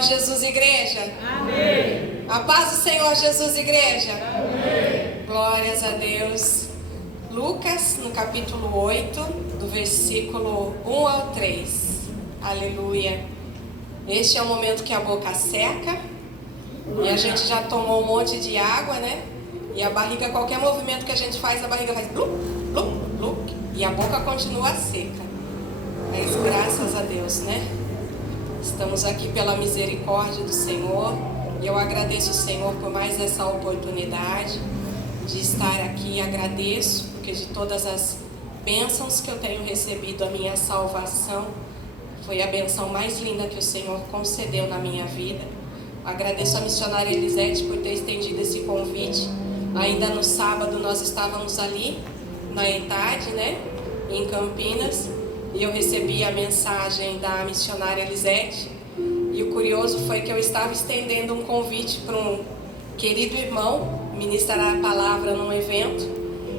Jesus, igreja. Amém. A paz do Senhor Jesus, igreja. Amém. Glórias a Deus. Lucas, no capítulo 8, do versículo 1 ao 3. Aleluia. Este é o momento que a boca seca e a gente já tomou um monte de água, né? E a barriga, qualquer movimento que a gente faz, a barriga faz blup, blup, blup, e a boca continua seca. Mas graças a Deus, né? Estamos aqui pela misericórdia do Senhor e eu agradeço o Senhor por mais essa oportunidade de estar aqui. Agradeço porque de todas as bênçãos que eu tenho recebido, a minha salvação foi a bênção mais linda que o Senhor concedeu na minha vida. Agradeço a missionária Elisete por ter estendido esse convite. Ainda no sábado nós estávamos ali na ETAD, né, em Campinas. E eu recebi a mensagem da missionária Elisete. E o curioso foi que eu estava estendendo um convite para um querido irmão ministrar a palavra num evento.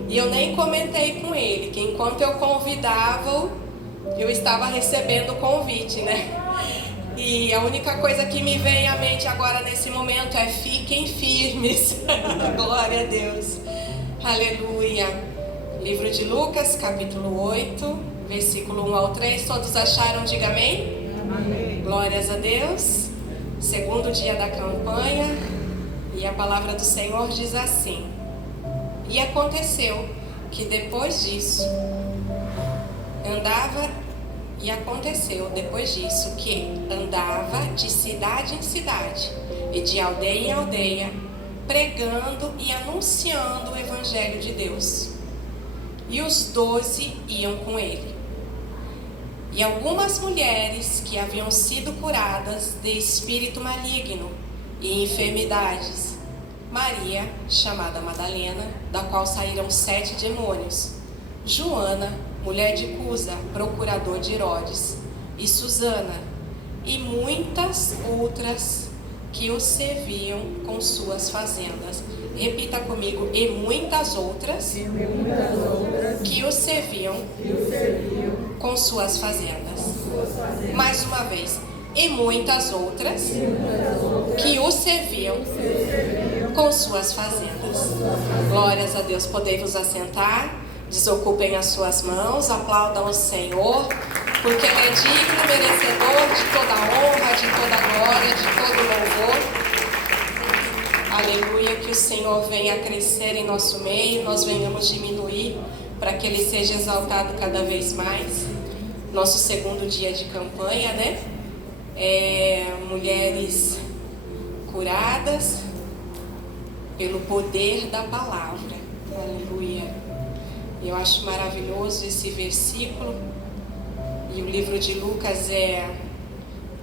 E eu nem comentei com ele, que enquanto eu convidava-o, eu estava recebendo o convite, né? E a única coisa que me vem à mente agora nesse momento é: fiquem firmes. Glória a Deus. Aleluia. Livro de Lucas, capítulo 8. Versículo 1 ao 3, todos acharam? Diga amém. Amém. Glórias a Deus. Segundo dia da campanha. E a palavra do Senhor diz assim: E aconteceu que depois disso andava de cidade em cidade e de aldeia em aldeia, pregando e anunciando o evangelho de Deus. E os 12 iam com ele. E algumas mulheres que haviam sido curadas de espírito maligno e enfermidades. Maria, chamada Madalena, da qual saíram 7 demônios. Joana, mulher de Cusa, procurador de Herodes. E Susana, e muitas outras que o serviam com suas fazendas. Repita comigo: e muitas outras que o serviam com suas fazendas. Mais uma vez: e muitas outras que o serviam com suas fazendas. Glórias a Deus. Podem vos assentar, desocupem as suas mãos, aplaudam o Senhor, porque Ele é digno, merecedor de toda honra, de toda glória, de todo louvor. Aleluia, que o Senhor venha crescer em nosso meio, nós venhamos diminuir para que Ele seja exaltado cada vez mais. Nosso segundo dia de campanha, né? Mulheres curadas pelo poder da palavra. Aleluia. Eu acho maravilhoso esse versículo. E o livro de Lucas é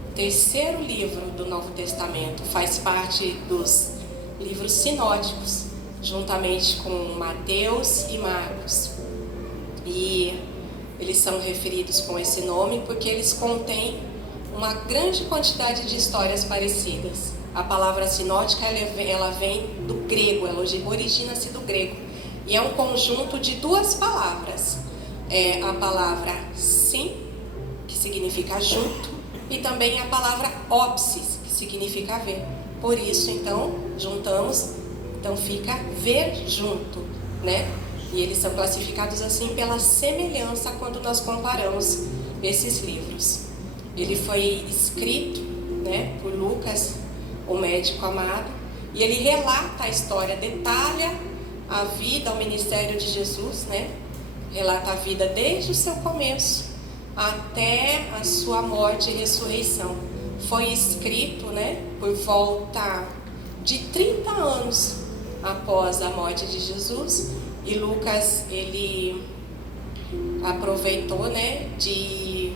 o terceiro livro do Novo Testamento. Faz parte dos livros sinóticos, juntamente com Mateus e Marcos. E eles são referidos com esse nome porque eles contêm uma grande quantidade de histórias parecidas. A palavra sinótica ela vem do grego, ela origina-se do grego. E é um conjunto de duas palavras. É a palavra sim, que significa junto, e também a palavra ópsis, que significa ver. Por isso, então, juntamos, então fica ver junto, né? E eles são classificados assim pela semelhança quando nós comparamos esses livros. Ele foi escrito, né, por Lucas, o médico amado, e ele relata a história, detalha a vida, o ministério de Jesus, né? Relata a vida desde o seu começo até a sua morte e ressurreição. Foi escrito, né, por volta de 30 anos após a morte de Jesus. E Lucas, ele aproveitou, né, de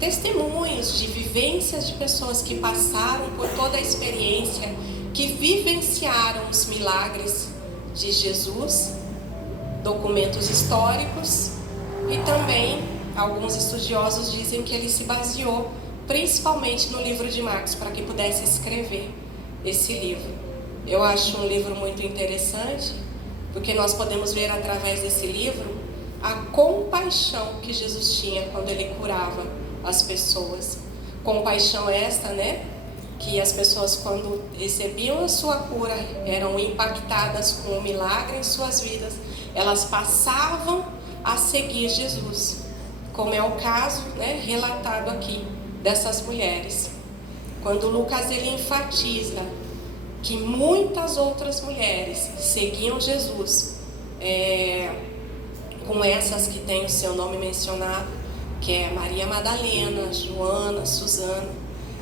testemunhos, de vivências de pessoas que passaram por toda a experiência, que vivenciaram os milagres de Jesus, documentos históricos, e também alguns estudiosos dizem que ele se baseou principalmente no livro de Marcos para que pudesse escrever esse livro. Eu acho um livro muito interessante, porque nós podemos ver através desse livro a compaixão que Jesus tinha quando ele curava as pessoas. Compaixão esta, né, que as pessoas, quando recebiam a sua cura, eram impactadas com o milagre em suas vidas, elas passavam a seguir Jesus, como é o caso, né, relatado aqui dessas mulheres. Quando Lucas ele enfatiza que muitas outras mulheres seguiam Jesus, com essas que tem o seu nome mencionado, que é Maria Madalena, Joana, Susana,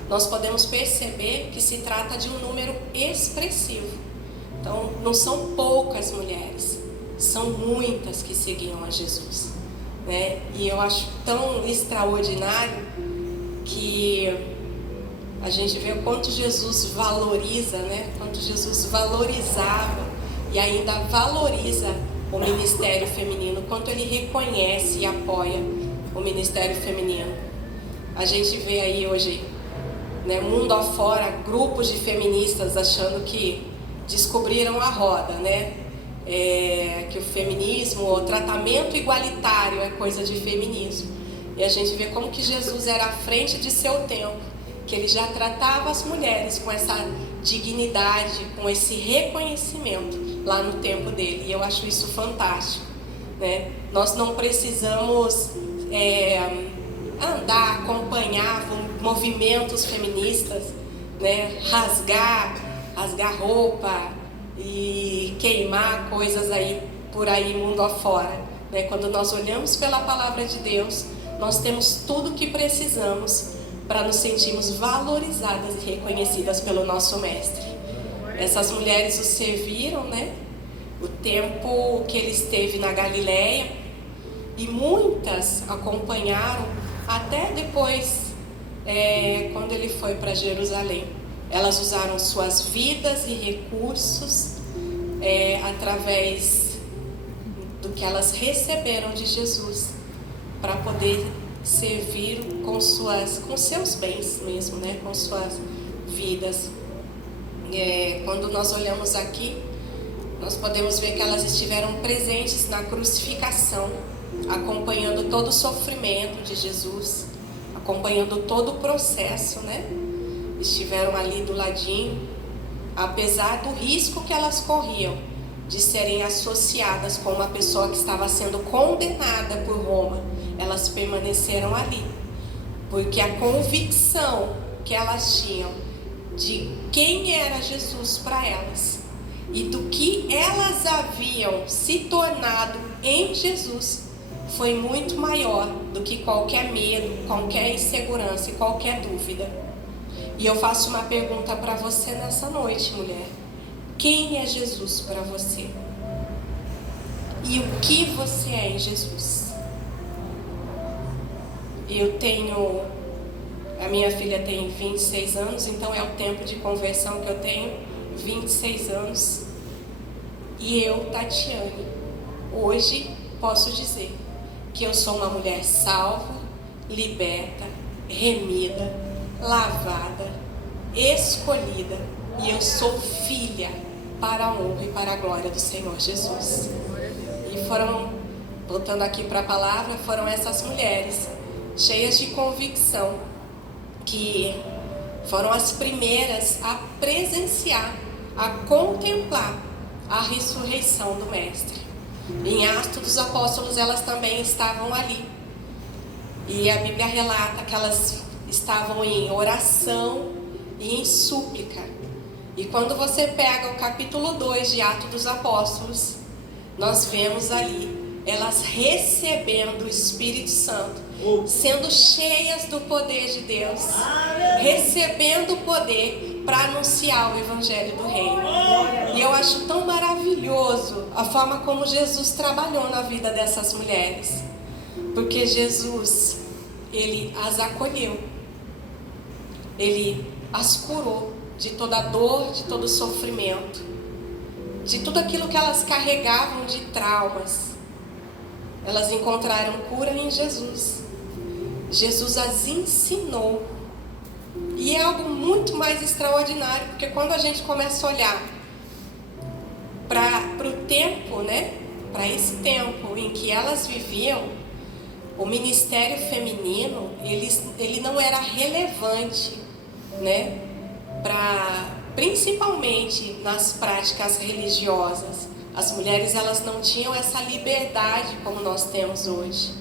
nós podemos perceber que se trata de um número expressivo. Então, não são poucas mulheres, são muitas que seguiam a Jesus, né? E eu acho tão extraordinário que a gente vê o quanto Jesus valoriza, né? Quanto Jesus valorizava e ainda valoriza o ministério feminino, quanto ele reconhece e apoia o ministério feminino. A gente vê aí hoje, né, mundo afora, grupos de feministas achando que descobriram a roda, né? Que o feminismo, o tratamento igualitário é coisa de feminismo. E a gente vê como que Jesus era à frente de seu tempo, que ele já tratava as mulheres com essa dignidade, com esse reconhecimento lá no tempo dele. E eu acho isso fantástico, né? Nós não precisamos andar, acompanhar movimentos feministas, né? rasgar roupa e queimar coisas aí por aí mundo afora, né? Quando nós olhamos pela palavra de Deus, nós temos tudo o que precisamos para nos sentirmos valorizadas e reconhecidas pelo nosso mestre. Essas mulheres o serviram, né? O tempo que ele esteve na Galileia, e muitas acompanharam até depois, quando ele foi para Jerusalém. Elas usaram suas vidas e recursos através do que elas receberam de Jesus, para poder servir com seus bens mesmo, né? Com suas vidas. Quando nós olhamos aqui, nós podemos ver que elas estiveram presentes na crucificação, acompanhando todo o sofrimento de Jesus, acompanhando todo o processo, né? Estiveram ali do ladinho, apesar do risco que elas corriam de serem associadas com uma pessoa que estava sendo condenada por Roma. Elas permaneceram ali, porque a convicção que elas tinham de quem era Jesus para elas e do que elas haviam se tornado em Jesus foi muito maior do que qualquer medo, qualquer insegurança e qualquer dúvida. E eu faço uma pergunta para você nessa noite, mulher: quem é Jesus para você? E o que você é em Jesus? A minha filha tem 26 anos, então é o tempo de conversão que eu tenho, 26 anos. E eu, Tatiane, hoje posso dizer que eu sou uma mulher salva, liberta, remida, lavada, escolhida, e eu sou filha para a honra e para a glória do Senhor Jesus. E voltando aqui para a palavra, foram essas mulheres cheias de convicção que foram as primeiras a presenciar, a contemplar a ressurreição do Mestre. Em Atos dos Apóstolos, elas também estavam ali. E a Bíblia relata que elas estavam em oração e em súplica. E quando você pega o capítulo 2 de Atos dos Apóstolos, nós vemos ali elas recebendo o Espírito Santo, sendo cheias do poder de Deus, recebendo o poder para anunciar o Evangelho do Reino. E eu acho tão maravilhoso a forma como Jesus trabalhou na vida dessas mulheres, porque Jesus, ele as acolheu, ele as curou de toda dor, de todo sofrimento, de tudo aquilo que elas carregavam de traumas. Elas encontraram cura em Jesus. Jesus as ensinou. E é algo muito mais extraordinário, porque quando a gente começa a olhar para o tempo, né? Para esse tempo em que elas viviam, o ministério feminino, ele não era relevante, né? principalmente nas práticas religiosas, as mulheres elas não tinham essa liberdade como nós temos hoje.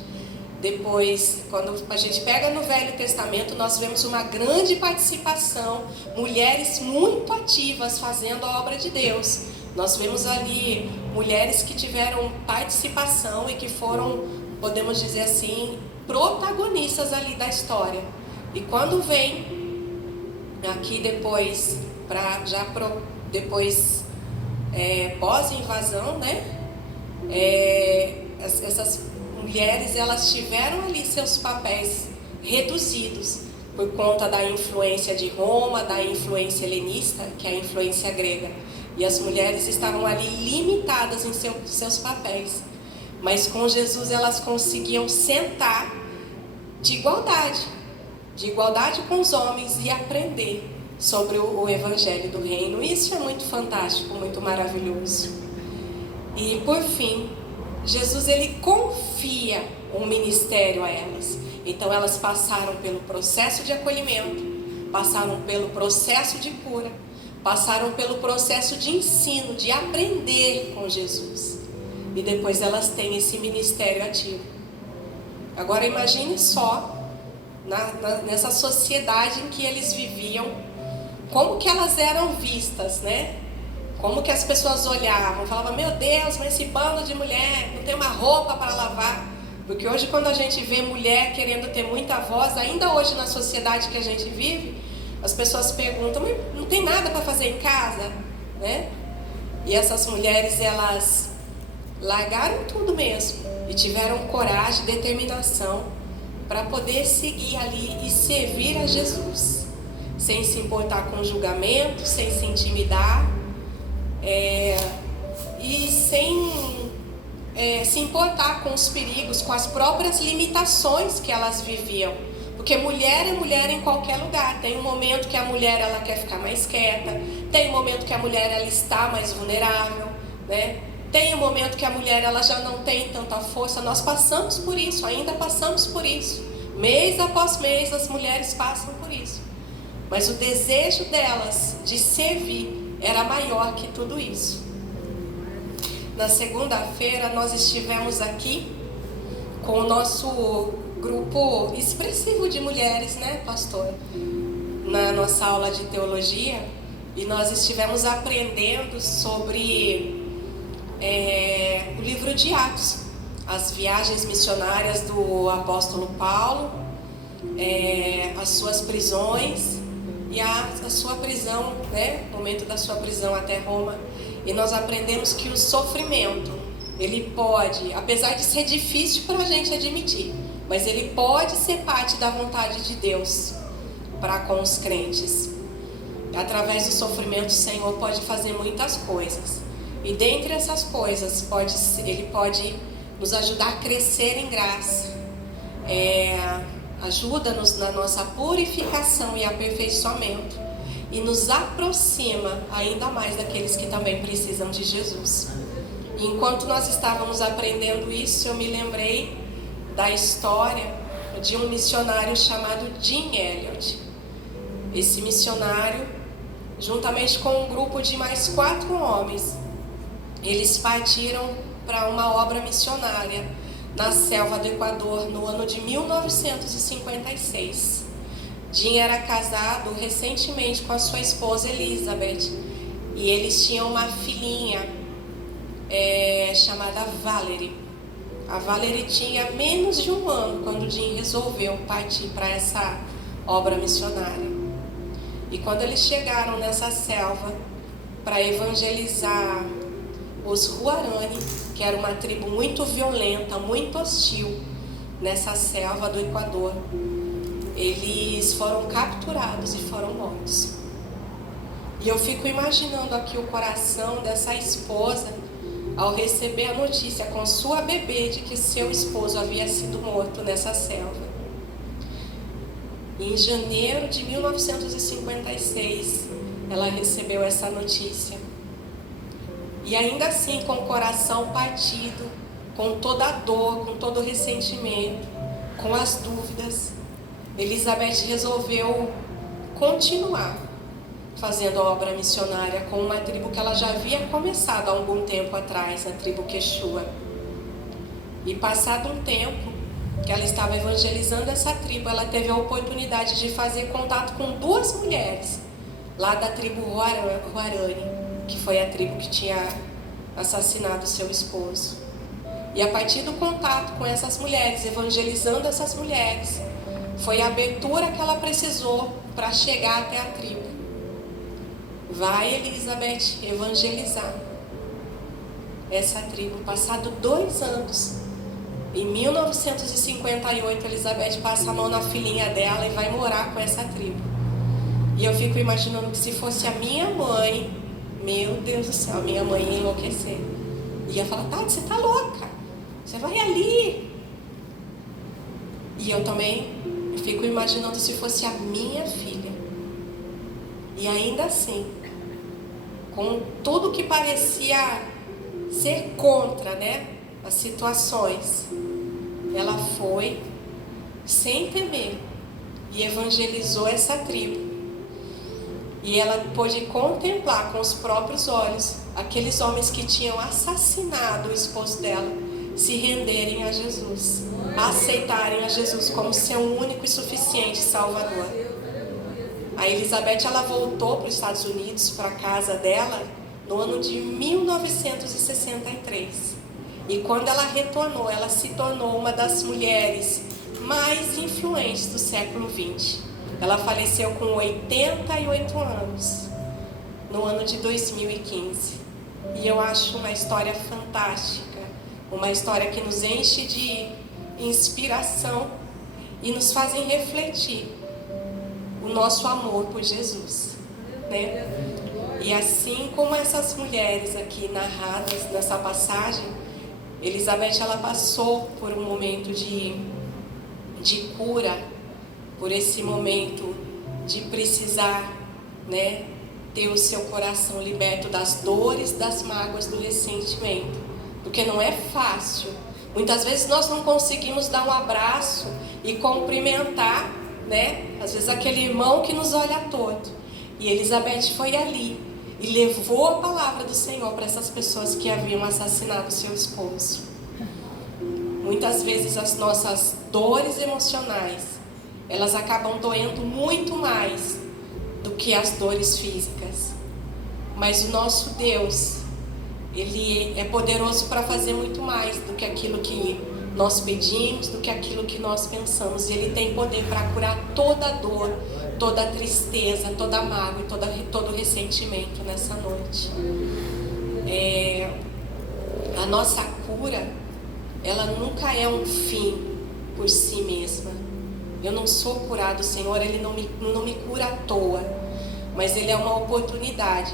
Depois, quando a gente pega no Velho Testamento, nós vemos uma grande participação, mulheres muito ativas fazendo a obra de Deus. Nós vemos ali mulheres que tiveram participação e que foram, podemos dizer assim, protagonistas ali da história. E quando vem aqui depois, pós-invasão, né? Essas mulheres, elas tiveram ali seus papéis reduzidos por conta da influência de Roma, da influência helenista, que é a influência grega. E as mulheres estavam ali limitadas em seus papéis. Mas com Jesus elas conseguiam sentar de igualdade com os homens e aprender sobre o Evangelho do Reino. Isso é muito fantástico, muito maravilhoso. E por fim, Jesus ele confia um ministério a elas. Então elas passaram pelo processo de acolhimento, passaram pelo processo de cura, passaram pelo processo de ensino, de aprender com Jesus. E depois elas têm esse ministério ativo. Agora imagine só, nessa sociedade em que eles viviam, como que elas eram vistas, né? Como que as pessoas olhavam, falavam, meu Deus, mas esse bando de mulher não tem uma roupa para lavar. Porque hoje quando a gente vê mulher querendo ter muita voz, ainda hoje na sociedade que a gente vive, as pessoas perguntam, mas não tem nada para fazer em casa, né? E essas mulheres, elas largaram tudo mesmo e tiveram coragem, determinação para poder seguir ali e servir a Jesus, sem se importar com julgamento, sem se intimidar, e sem se importar com os perigos, com as próprias limitações que elas viviam. Porque mulher é mulher em qualquer lugar. Tem um momento que a mulher ela quer ficar mais quieta, tem um momento que a mulher ela está mais vulnerável, né? Tem um momento que a mulher ela já não tem tanta força. Nós passamos por isso, ainda passamos por isso. Mês após mês as mulheres passam por isso. Mas o desejo delas de servir era maior que tudo isso. Na segunda-feira nós estivemos aqui com o nosso grupo expressivo de mulheres, né, pastor? Na nossa aula de teologia. E nós estivemos aprendendo sobre o livro de Atos, as viagens missionárias do apóstolo Paulo, as suas prisões e a sua prisão, né, o momento da sua prisão até Roma. E nós aprendemos que o sofrimento, ele pode, apesar de ser difícil para a gente admitir, mas ele pode ser parte da vontade de Deus para com os crentes. Através do sofrimento, o Senhor pode fazer muitas coisas. E dentre essas coisas, Ele pode nos ajudar a crescer em graça. Ajuda-nos na nossa purificação e aperfeiçoamento. E nos aproxima ainda mais daqueles que também precisam de Jesus. E enquanto nós estávamos aprendendo isso, eu me lembrei da história de um missionário chamado Jim Elliot. Esse missionário, juntamente com um grupo de mais 4 homens, eles partiram para uma obra missionária na selva do Equador no ano de 1956. Jim era casado recentemente com a sua esposa Elizabeth e eles tinham uma filhinha chamada Valerie. A Valerie tinha menos de 1 ano quando Jim resolveu partir para essa obra missionária. E quando eles chegaram nessa selva para evangelizar os Huarani, que era uma tribo muito violenta, muito hostil nessa selva do Equador, eles foram capturados e foram mortos. E eu fico imaginando aqui o coração dessa esposa ao receber a notícia com sua bebê de que seu esposo havia sido morto nessa selva. Em janeiro de 1956, ela recebeu essa notícia. E ainda assim, com o coração partido, com toda a dor, com todo o ressentimento, com as dúvidas, Elizabeth resolveu continuar fazendo a obra missionária com uma tribo que ela já havia começado há algum tempo atrás, a tribo Quechua. E passado um tempo que ela estava evangelizando essa tribo, ela teve a oportunidade de fazer contato com duas mulheres lá da tribo Huarani, que foi a tribo que tinha assassinado seu esposo. E a partir do contato com essas mulheres, evangelizando essas mulheres, foi a abertura que ela precisou para chegar até a tribo. Vai, Elizabeth, evangelizar essa tribo. Passado 2 anos, em 1958, Elizabeth passa a mão na filhinha dela e vai morar com essa tribo. E eu fico imaginando que se fosse a minha mãe, meu Deus do céu, minha mãe ia enlouquecer. Ia falar: Tati, você tá louca, você vai ali. E eu também fico imaginando se fosse a minha filha. E ainda assim, com tudo que parecia ser contra, né, as situações, ela foi sem temer e evangelizou essa tribo. E ela pôde contemplar com os próprios olhos aqueles homens que tinham assassinado o esposo dela se renderem a Jesus, aceitarem a Jesus como seu único e suficiente Salvador. A Elizabeth, ela voltou para os Estados Unidos, para a casa dela, no ano de 1963. E quando ela retornou, ela se tornou uma das mulheres mais influentes do século XX. Ela faleceu com 88 anos, no ano de 2015. E eu acho uma história fantástica, uma história que nos enche de inspiração e nos fazem refletir o nosso amor por Jesus, né? E assim como essas mulheres aqui narradas nessa passagem, Elizabeth, ela passou por um momento de cura, por esse momento de precisar, né, ter o seu coração liberto das dores, das mágoas, do ressentimento, porque não é fácil. Muitas vezes nós não conseguimos dar um abraço e cumprimentar, né, às vezes aquele irmão que nos olha torto. E Elizabeth foi ali e levou a palavra do Senhor para essas pessoas que haviam assassinado seu esposo. Muitas vezes as nossas dores emocionais, elas acabam doendo muito mais do que as dores físicas. Mas o nosso Deus, Ele é poderoso para fazer muito mais do que aquilo que nós pedimos, do que aquilo que nós pensamos. E Ele tem poder para curar toda a dor, toda a tristeza, toda a mágoa e todo o ressentimento nessa noite. A nossa cura, ela nunca é um fim por si mesma. Eu não sou curado, o Senhor, Ele não me cura à toa, mas Ele é uma oportunidade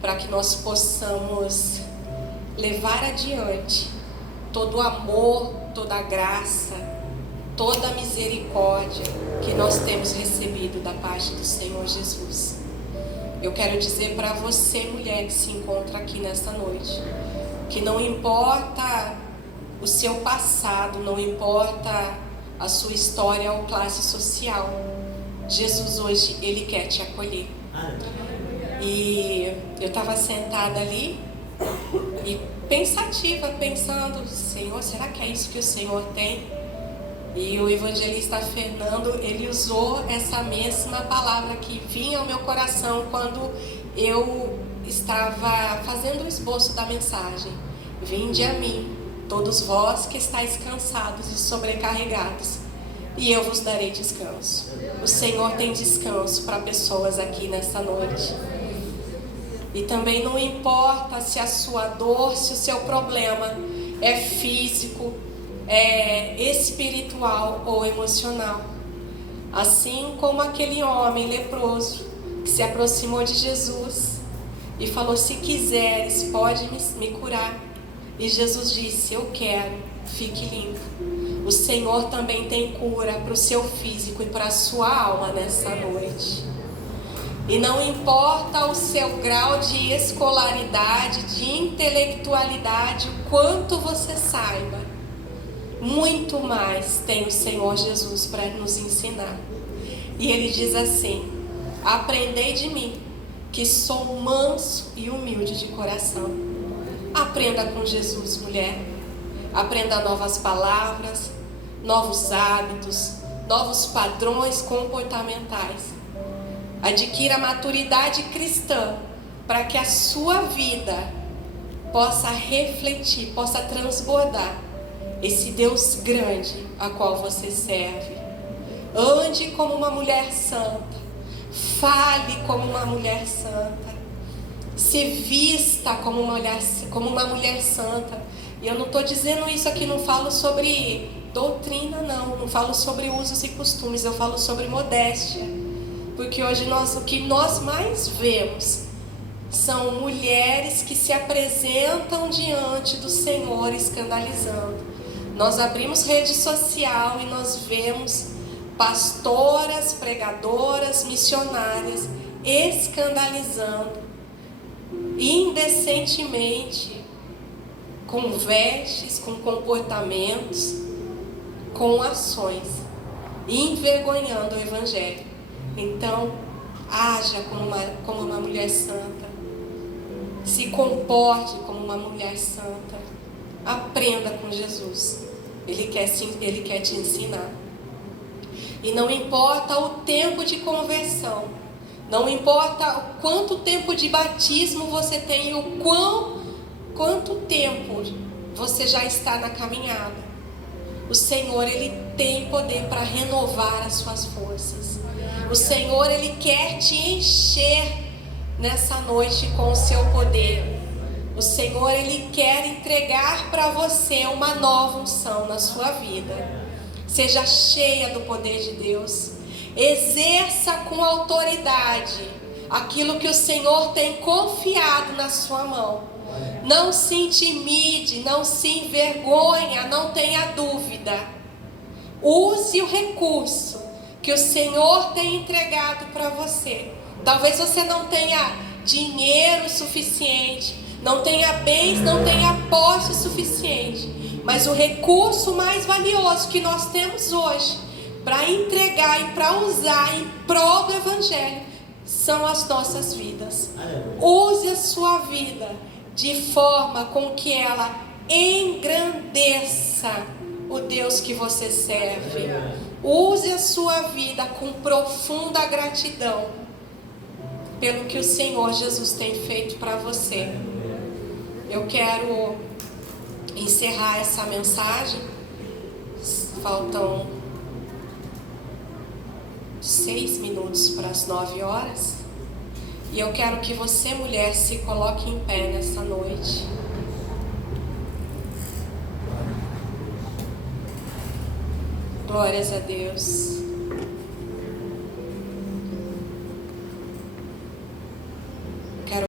para que nós possamos levar adiante todo o amor, toda a graça, toda a misericórdia que nós temos recebido da parte do Senhor Jesus. Eu quero dizer para você, mulher que se encontra aqui nesta noite, que não importa o seu passado, não importa a sua história ou classe social, Jesus hoje, Ele quer te acolher. E eu estava sentada ali e pensativa, pensando: Senhor, será que é isso que o Senhor tem? E o evangelista Fernando, ele usou essa mesma palavra que vinha ao meu coração quando eu estava fazendo o esboço da mensagem: vinde a mim, todos vós que estáis cansados e sobrecarregados, e eu vos darei descanso. O Senhor tem descanso para pessoas aqui nessa noite. E também não importa se a sua dor, se o seu problema é físico, é espiritual ou emocional. Assim como aquele homem leproso que se aproximou de Jesus e falou: se quiseres, pode me curar. E Jesus disse: eu quero, fique limpo. O Senhor também tem cura para o seu físico e para a sua alma nessa noite. E não importa o seu grau de escolaridade, de intelectualidade, o quanto você saiba, muito mais tem o Senhor Jesus para nos ensinar. E Ele diz assim: aprendei de mim, que sou manso e humilde de coração. Aprenda com Jesus, mulher. Aprenda novas palavras, novos hábitos, novos padrões comportamentais. Adquira maturidade cristã para que a sua vida possa refletir, possa transbordar esse Deus grande a qual você serve. Ande como uma mulher santa, fale como uma mulher santa, se vista como uma mulher santa. E eu não estou dizendo isso aqui, não falo sobre doutrina, não falo sobre usos e costumes, eu falo sobre modéstia, porque hoje o que nós mais vemos são mulheres que se apresentam diante do Senhor escandalizando. Nós abrimos rede social e nós vemos pastoras, pregadoras, missionárias escandalizando indecentemente, com vestes, com comportamentos, com ações, envergonhando o Evangelho. Então, haja como uma mulher santa, se comporte como uma mulher santa, aprenda com Jesus. Ele quer te ensinar. E não importa o tempo de conversão, não importa o quanto tempo de batismo você tem e o quanto tempo você já está na caminhada. O Senhor, Ele tem poder para renovar as suas forças. O Senhor, Ele quer te encher nessa noite com o seu poder. O Senhor, Ele quer entregar para você uma nova unção na sua vida. Seja cheia do poder de Deus. Exerça com autoridade aquilo que o Senhor tem confiado na sua mão. Não se intimide, não se envergonha, não tenha dúvida. Use o recurso que o Senhor tem entregado para você. Talvez você não tenha dinheiro suficiente, não tenha bens, não tenha posse suficiente, mas o recurso mais valioso que nós temos hoje para entregar e para usar em prol do Evangelho são as nossas vidas. Use a sua vida de forma com que ela engrandeça o Deus que você serve. Use a sua vida com profunda gratidão pelo que o Senhor Jesus tem feito para você. Eu quero encerrar essa mensagem. Faltam 6 minutos para as 9 horas. E eu quero que você, mulher, se coloque em pé nessa noite. Glórias a Deus.